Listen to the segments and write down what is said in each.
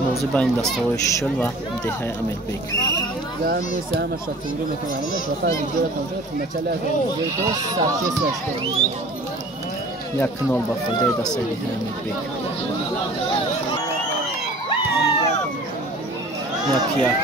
موضوع بین دستاوی شل و دهه امیربیک دارم نیست همه شطوری میکنم فقط ویدیو رو کنم تو مچله از ویدیو تو سرچه سرچ کنیم یک کنال با فایده دستای دهه امیربیک یک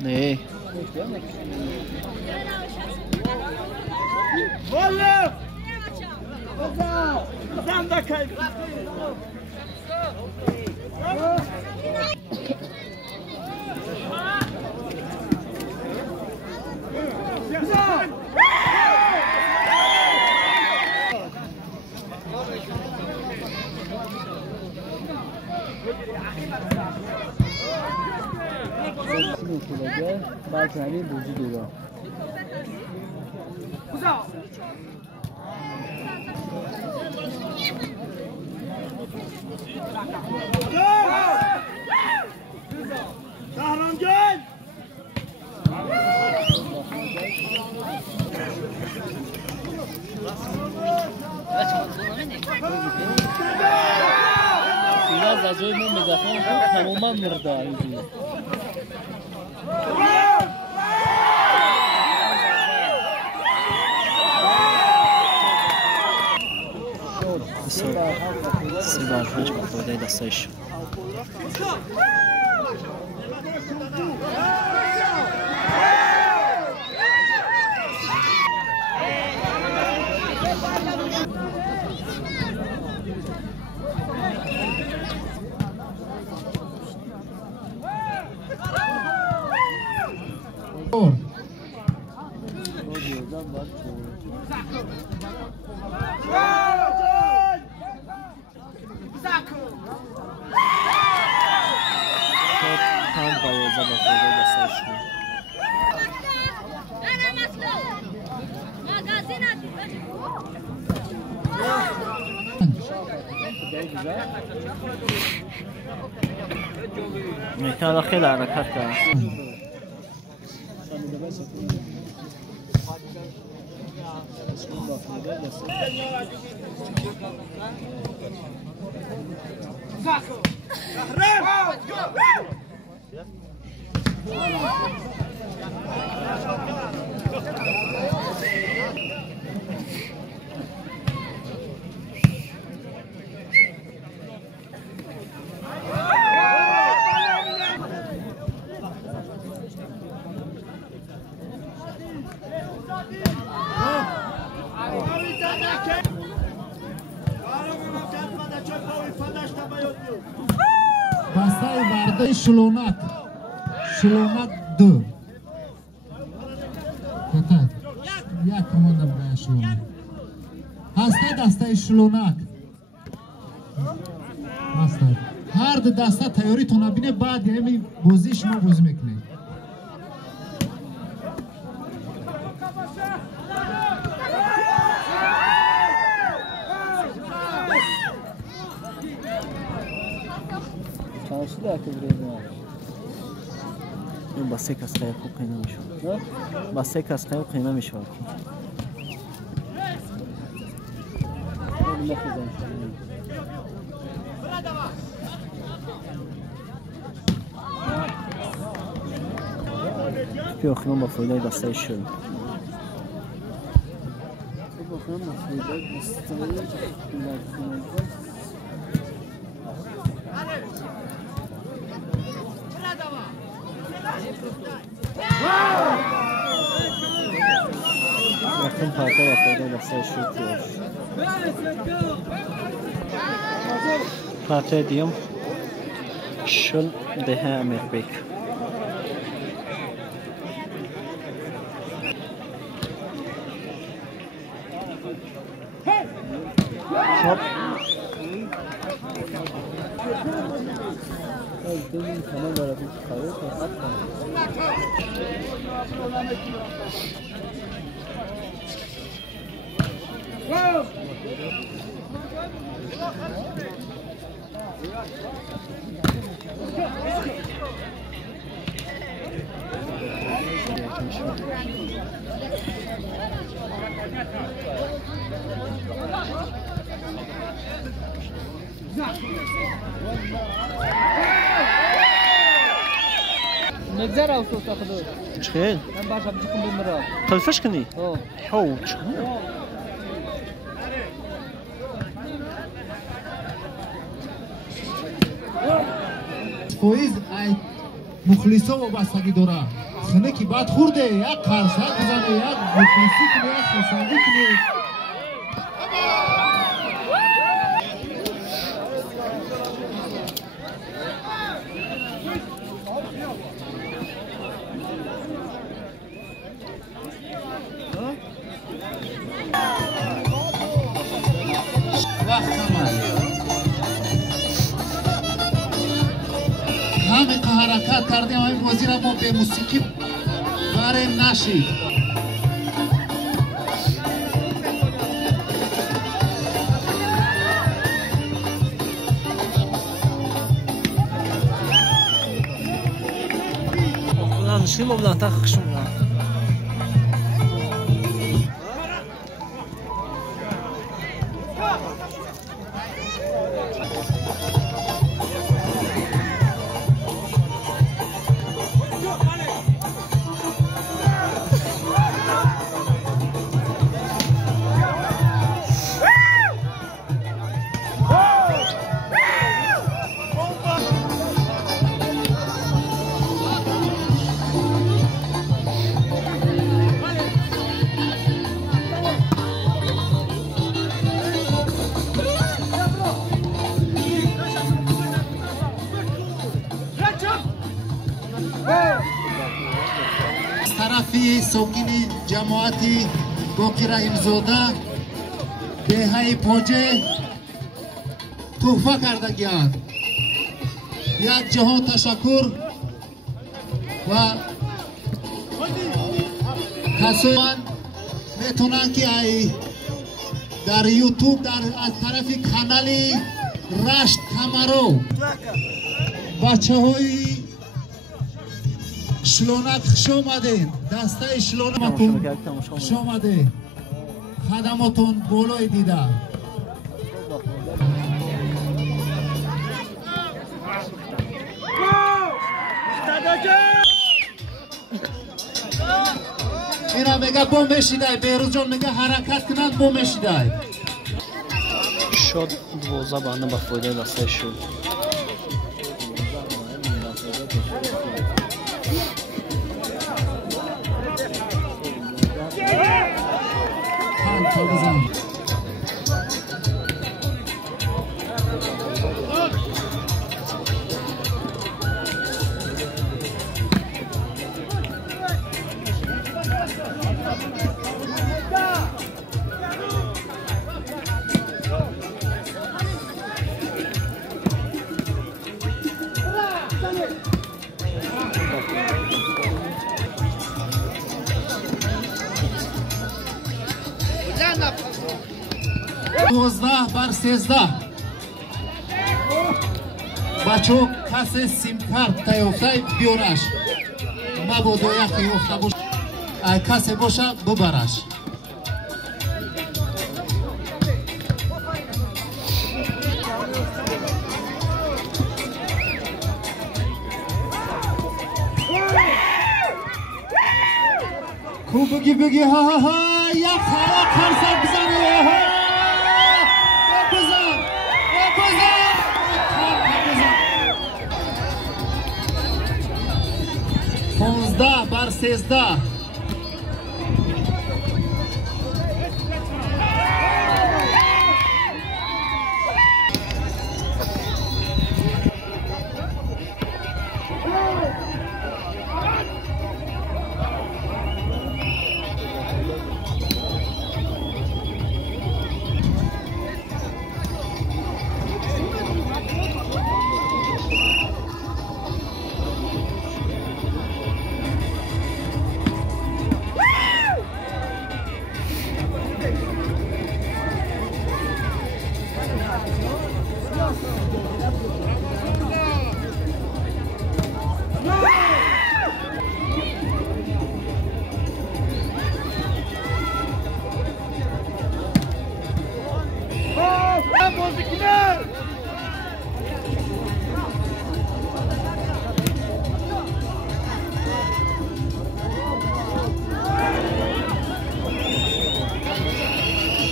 نه والله زنده كيف بعد همین بوجی دیگه شهرام جان فیراز از جای من مگافون تماما مرده سه بار پنج با فایده دستای شل میکرد خیلی حرکت کرد بستای ورده شلونک دو کتر یک کمانده برای شلونک هسته دسته شلونک هسته هر دو دسته تیاری تو نبینه بعد یعنی بازی شما بازی میکنه این با سه کس خیلی خوب قیمه میشود با سه کس خیلی قیمه میشود که آخران با فایده دسته شل رقم پرده و فایده دسته شل تیاش پرده دیم شل ده امیربیک خب ببین تمام داره بود خواهی که خط کنم نگذر او سوستا خدود چخیل؟ من باشم بچکم بمرا طلفش کنی؟ حوچ فویز ای مخلصا و بستگی داره خونه که بعد خورده یک قرصک بزنه یک مخلصی کنه یک خرسندی کنه همه که حرکت کردیم همین بازی را ما به موسیقی بریم نشید نشیم بودن تا خشم بودن طرفی سوکینی جماعتی باقی رحیمزاده دهه پوجه تحفه کرده گیان یک جهان تشکر و کسان میتونن که در یوتیوب از طرف کانالی رشت کمرو بچه های شلونک خوش آمدین دسته شلونکتون خوش آمدین خدماتون بالای دیده اینا میگه بو میشیدای بیروز جان میگه حرکت کنند بو میشیدای شد 12 بانه با فایده دسته شد بر 13 بچه کسی سیم کارت تایفته بیارش مبادا یکی یافته باشه کسی باشه ببرش خوب بگی ها ها ها یک خراب خرسک بزنه ها 15 بر 13 Go!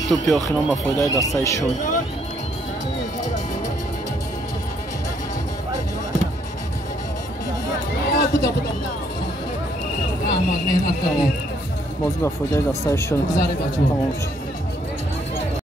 توپی آخران با فایده دسته شد. احمد مهنت کردی. باز با فایده دسته شد. تمام شد.